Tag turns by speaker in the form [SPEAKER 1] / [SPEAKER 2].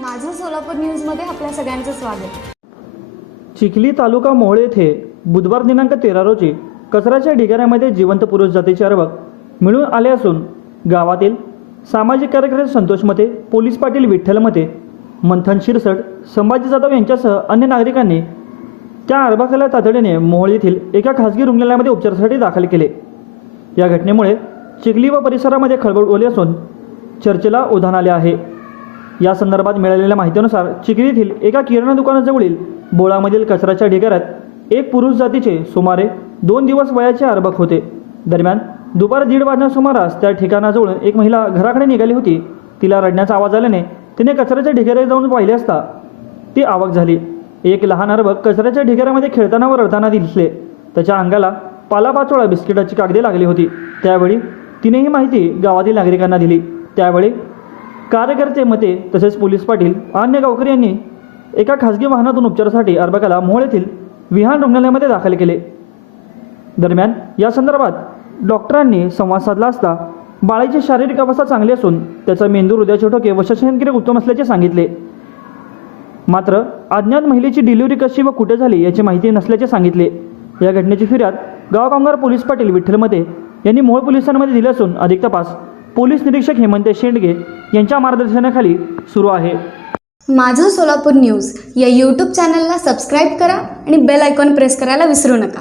[SPEAKER 1] माझं सोलापूर न्यूजमध्ये आपल्या सगळ्यांचं स्वागत.
[SPEAKER 2] चिखली तालुका मोहोळ येथे बुधवार दिनांक तेरा रोजी कचऱ्याच्या ढिगाऱ्यामध्ये जिवंत पुरुष जातीचे अर्भक मिळून आले असून गावातील सामाजिक कार्यकर्ते संतोष मते पोलीस पाटील विठ्ठल मते मंथन शिरसट संभाजी जाधव यांच्यासह अन्य नागरिकांनी त्या अर्भकाला तातडीने मोहोळ येथील एका खासगी रुग्णालयामध्ये उपचारासाठी दाखल केले. या घटनेमुळे चिखली व परिसरामध्ये खळबळ उडली असून चर्चेला उधाण आले आहे. या संदर्भात मिळालेल्या माहितीनुसार चिखलीतील एका किराणा दुकानाजवळील बोळामधील कचऱ्याच्या ढिगाऱ्यात एक पुरुष जातीचे सुमारे दोन दिवस वयाचे अर्भक होते. दरम्यान दुपार दीड वाजण्या सुमारास त्या ठिकाणाजवळ एक महिला घराकडे निघाली होती. तिला रडण्याचा आवाज आल्याने तिने कचऱ्याच्या ढिगाऱ्यात जाऊन पाहिले असता ती आवक झाली. एक लहान अर्भक कचऱ्याच्या ढिगाऱ्यामध्ये खेळताना व रडताना दिसले. त्याच्या अंगाला पालापाचोळा बिस्किटाची कागदी लागली होती. त्यावेळी तिने ही माहिती गावातील नागरिकांना दिली. त्यावेळी कार्यकर्ते मते तसेच पोलीस पाटील अन्य गावकरी यांनी एका खासगी वाहनातून उपचारासाठी अर्भकाला मोहोळ येथील विहान रुग्णालयामध्ये दाखल केले. दरम्यान या संदर्भात डॉक्टरांनी संवाद साधला असता बाळाची शारीरिक अवस्था चांगली असून त्याचा मेंदू हृदयाचे ठोके व श्वसनक्रिया उत्तम असल्याचे सांगितले. मात्र अज्ञात महिलेची डिलिव्हरी कशी व कुठे झाली याची माहिती नसल्याचे सांगितले. या घटनेची फिर्याद गाव कामगार पोलीस पाटील विठ्ठलमध्ये यांनी मोहोळ पोलिसांमध्ये दिली असून अधिक तपास पोलीस निरीक्षक हेमंत शेंडगे यांच्या मार्गदर्शनाखाली सुरू आहे.
[SPEAKER 1] माझं सोलापूर न्यूज या यूट्यूब चॅनलला सबस्क्राईब करा आणि बेल आयकॉन प्रेस करायला विसरू नका.